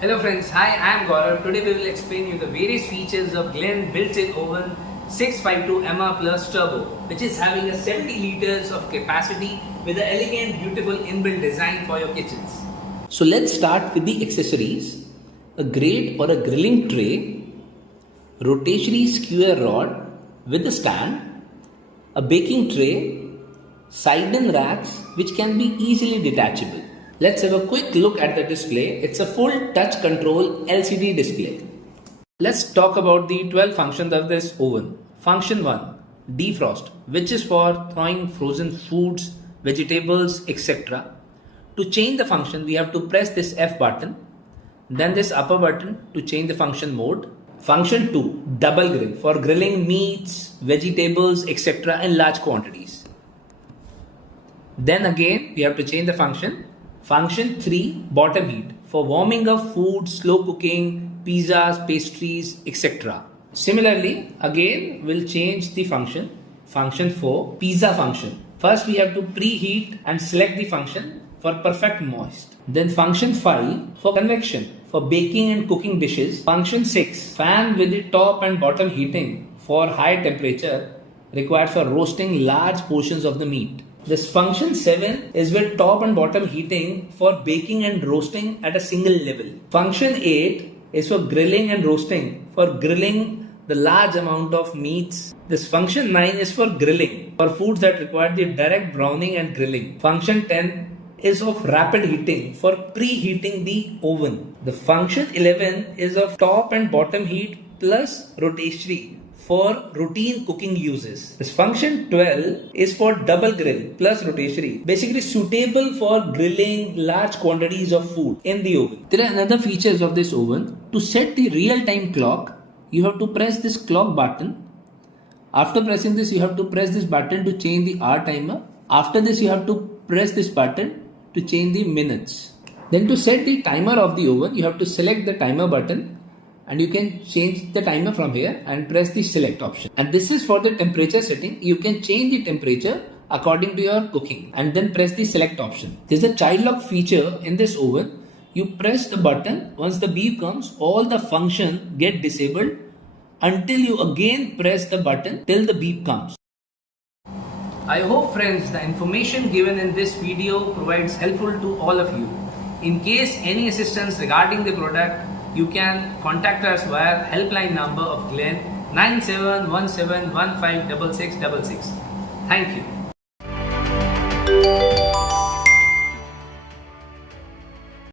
Hello friends, hi, I am Gaurav. Today we will explain you the various features of Glen built-in oven 652 MR Plus Turbo, which is having a 70 liters of capacity with an elegant, beautiful inbuilt design for your kitchens. So let's start with the accessories. A grate or a grilling tray, rotisserie skewer rod with a stand, a baking tray, side-in racks which can be easily detachable. Let's have a quick look at the display. It's a full touch control LCD display. Let's talk about the 12 functions of this oven. Function 1, defrost, which is for thawing frozen foods, vegetables, etc. To change the function, we have to press this F button, then this upper button to change the function mode. Function 2, double grill, for grilling meats, vegetables, etc. in large quantities. Then again, we have to change the function. Function 3, bottom heat, for warming up food, slow cooking, pizzas, pastries, etc. Similarly, again we'll change the function. Function 4, pizza function. First we have to preheat and select the function for perfect moist. Then function 5, for convection, for baking and cooking dishes. Function 6, fan with the top and bottom heating for high temperature required for roasting large portions of the meat. This function 7 is with top and bottom heating for baking and roasting at a single level. Function 8 is for grilling and roasting, for grilling the large amount of meats. This function 9 is for grilling, for foods that require the direct browning and grilling. Function 10 is of rapid heating, for preheating the oven. The function 11 is of top and bottom heat plus rotisserie, for routine cooking uses. This function 12 is for double grill plus rotisserie, basically suitable for grilling large quantities of food in the oven. There are another features of this oven. To set the real-time clock, you have to press this clock button. After pressing this, you have to press this button to change the hour timer. After this, you have to press this button to change the minutes. Then to set the timer of the oven, you have to select the timer button, and you can change the timer from here and press the select option. And this is for the temperature setting. You can change the temperature according to your cooking and then press the select option. There's a child lock feature in this oven. You press the button. Once the beep comes, all the function get disabled until you again press the button till the beep comes. I hope friends the information given in this video provides helpful to all of you. In case any assistance regarding the product, you can contact us via helpline number of Glen 9717156666. Thank you.